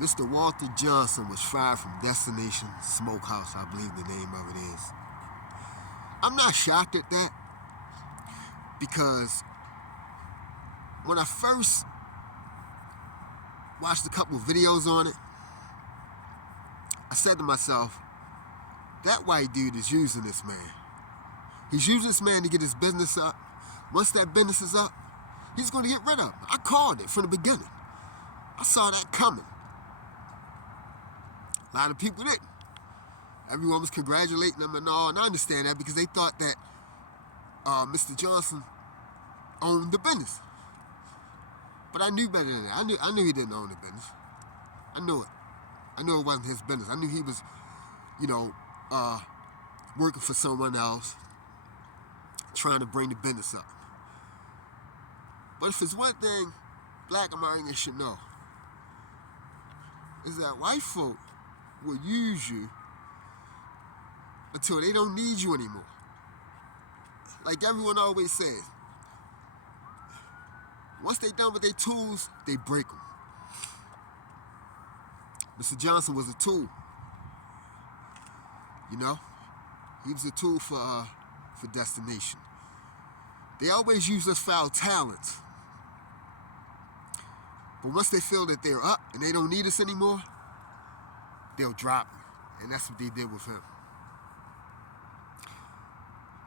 Mr. Walter Johnson was fired from Destination Smokehouse, I believe the name of it is. I'm not shocked at that because when I first watched a couple of videos on it, I said to myself, that white dude is using this man. He's using this man to get his business up. Once that business is up, he's going to get rid of him. I called it from the beginning. I saw that coming. A lot of people didn't. Everyone was congratulating him and all, and I understand that because they thought that Mr. Johnson owned the business. But I knew better than that. I knew he didn't own the business. I knew it. I knew it wasn't his business. I knew he was, working for someone else, trying to bring the business up. But if it's one thing black Americans should know, is that white folk will use you until they don't need you anymore. Like everyone always says, once they done with their tools, they break them. Mr. Johnson was a tool. He was a tool for Destination. They always use us for our talents. But once they feel that they're up and they don't need us anymore, they'll drop him. And that's what they did with him.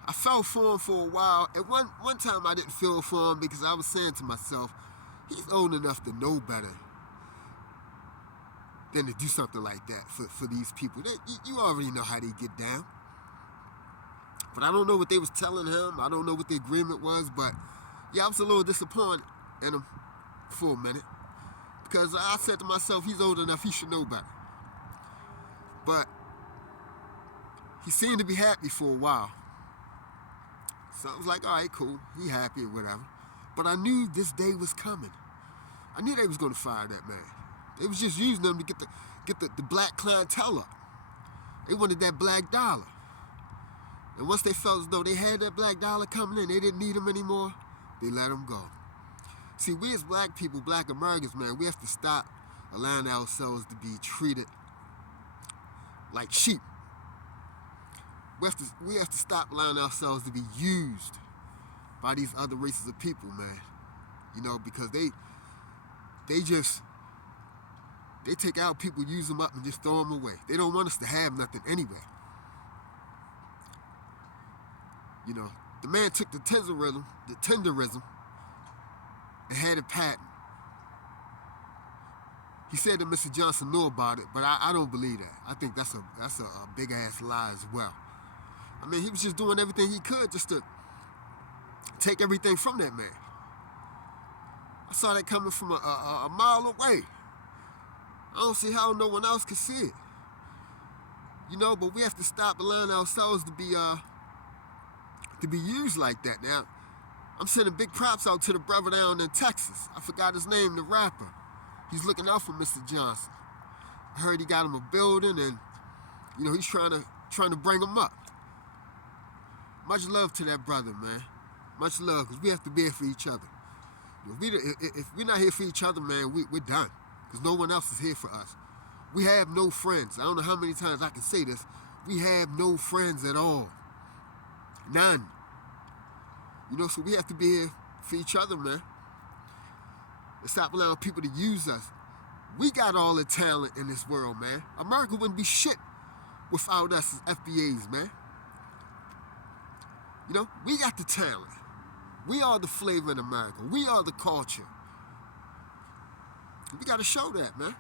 I felt for him for a while. At one time I didn't feel for him because I was saying to myself, he's old enough to know better than to do something like that for these people. You already know how they get down. But I don't know what they was telling him. I don't know what the agreement was. But yeah, I was a little disappointed in him for a minute. Because I said to myself, he's old enough, he should know better. But he seemed to be happy for a while. So I was like, all right, cool. He happy or whatever. But I knew this day was coming. I knew they was going to fire that man. They was just using them to get the black clientele up. They wanted that black dollar. And once they felt as though they had that black dollar coming in, they didn't need him anymore, they let him go. See, we as black people, black Americans, man, we have to stop allowing ourselves to be treated like sheep. We have to stop allowing ourselves to be used by these other races of people, man. Because they take out people, use them up, and just throw them away. They don't want us to have nothing anyway. The man took the tenderism, and had it patent. He said that Mr. Johnson knew about it, but I don't believe that. I think that's a big ass lie as well. I mean, he was just doing everything he could just to take everything from that man. I saw that coming from a mile away. I don't see how no one else could see it. But we have to stop allowing ourselves to be used like that. Now, I'm sending big props out to the brother down in Texas. I forgot his name, the rapper. He's looking out for Mr. Johnson. I heard he got him a building and, he's trying to bring him up. Much love to that brother, man. Much love, because we have to be here for each other. If we're not here for each other, man, we're done. Because no one else is here for us. We have no friends. I don't know how many times I can say this. We have no friends at all. None. So we have to be here for each other, man. And stop allowing people to use us. We got all the talent in this world, man. America wouldn't be shit without us as FBAs, man. We got the talent. We are the flavor in America. We are the culture. We got to show that, man.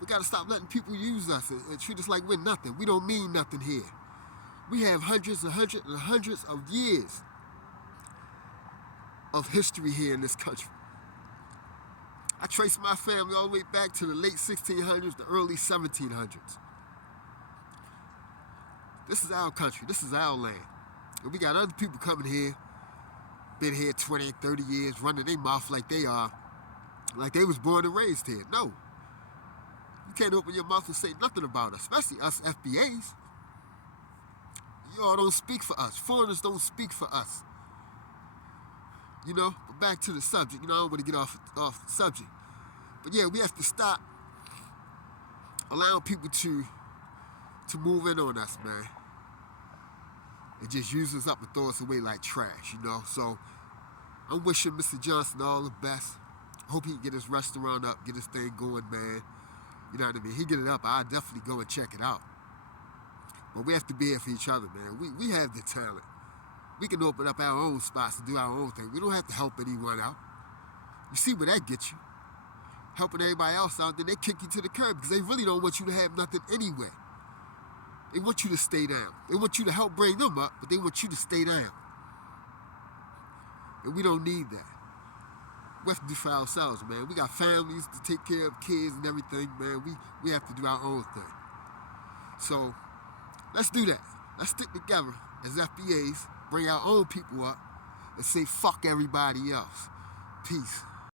We got to stop letting people use us and treat us like we're nothing. We don't mean nothing here. We have hundreds and hundreds and hundreds of years of history here in this country. I trace my family all the way back to the late 1600s, the early 1700s. This is our country. This is our land. And we got other people coming here, been here 20, 30 years, running their mouth like they was born and raised here. No. You can't open your mouth and say nothing about us, especially us FBAs. You all don't speak for us. Foreigners don't speak for us. But back to the subject. I don't want to get off the subject. But yeah, we have to stop allowing people to move in on us, man. And just use us up and throw us away like trash, you know? So I'm wishing Mr. Johnson all the best. I hope he can get his restaurant up, get his thing going, man. You know what I mean? He get it up, I'll definitely go and check it out. But we have to be here for each other, man. We have the talent. We can open up our own spots and do our own thing. We don't have to help anyone out. You see where that gets you. Helping everybody else out, then they kick you to the curb because they really don't want you to have nothing anyway. They want you to stay down. They want you to help bring them up, but they want you to stay down. And we don't need that. We have to do for ourselves, man. We got families to take care of, kids and everything, man. We have to do our own thing. So let's do that. Let's stick together as FBAs, bring our own people up, and say fuck everybody else. Peace.